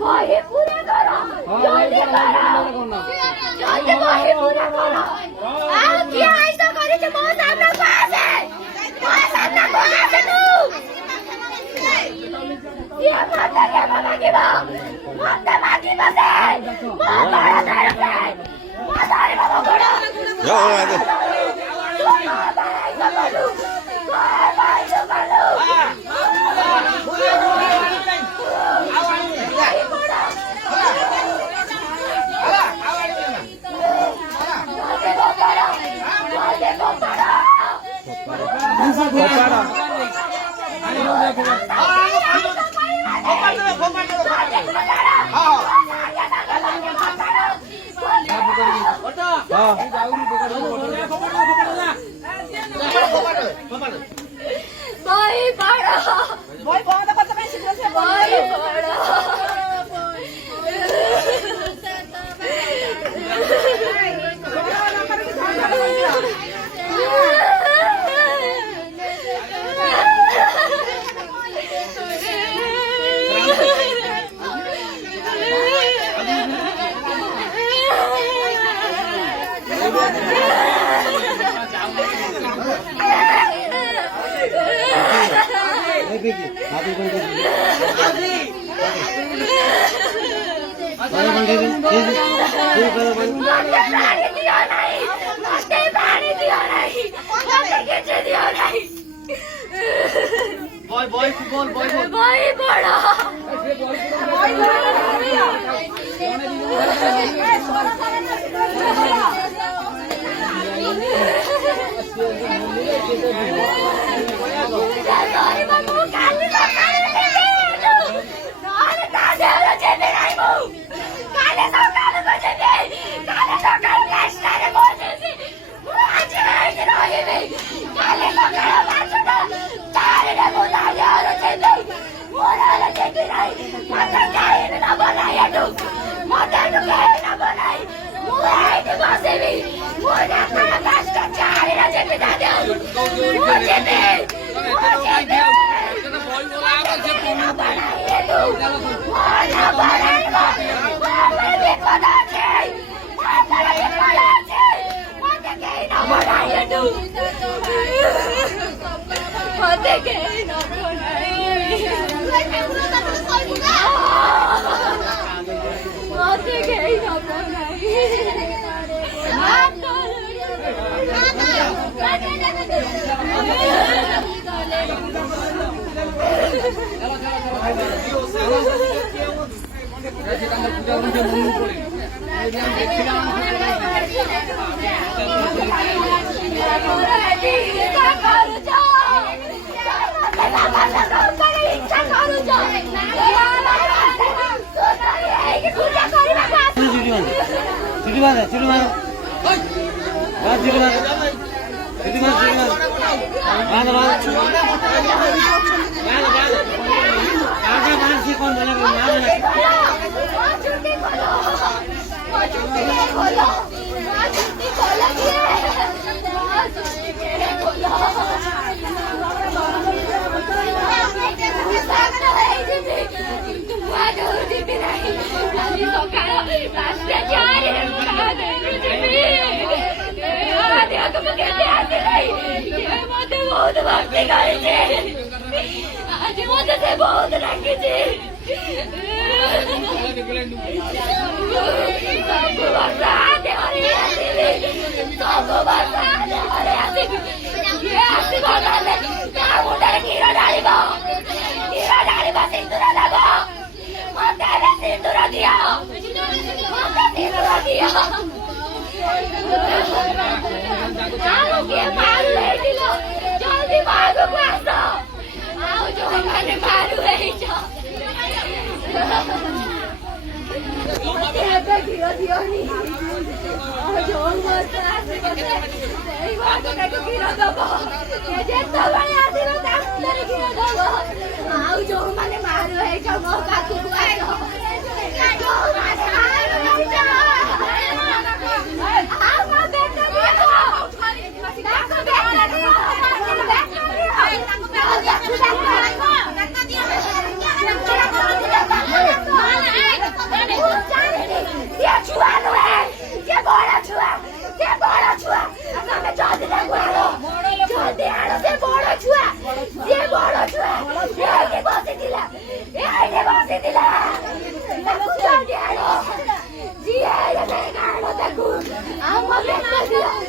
वही पूरा करो जल्दी करो जल्दी वही पूरा करो आओ क्या ऐसा करे जे मो सामने को आसे तू ये माता के मांगी बा माता मांगी बसे माता रे माता रे बाबा बड़ा Yo, ayo. Boy bada. Boy bada kata kan situasi boy bada. Boy, football, boy, football. Boy bada. Boy Dia, dia, dia, dia, dia, dia, dia, dia, dia, dia, dia, dia, dia, dia, dia, dia, dia, dia,